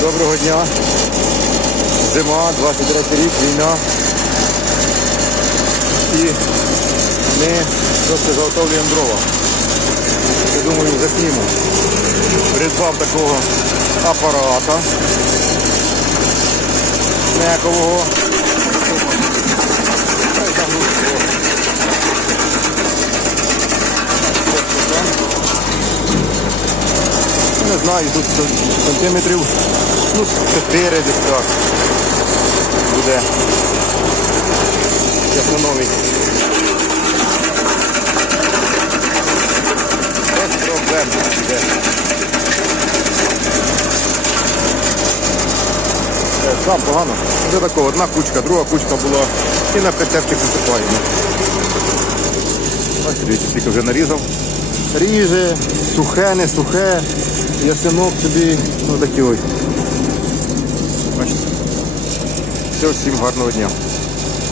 Доброго дня. Зима, 23 рік, війна. І ми просто заготовлюємо дрова. Я думаю, засніму. Придбав такого апарата некового. Не знаю, тут сантиметрів ну, 4 десь так буде. Ясноновий. Без проблем буде. Е, Сам погано. Вже тако, одна кучка, друга кучка була і на прицепчик висипаємо. Ось дивіться, скільки вже нарізав. Ріже, сухе, не сухе, ясинок тобі ну такі ось. Бачите. Все, всім гарного дня.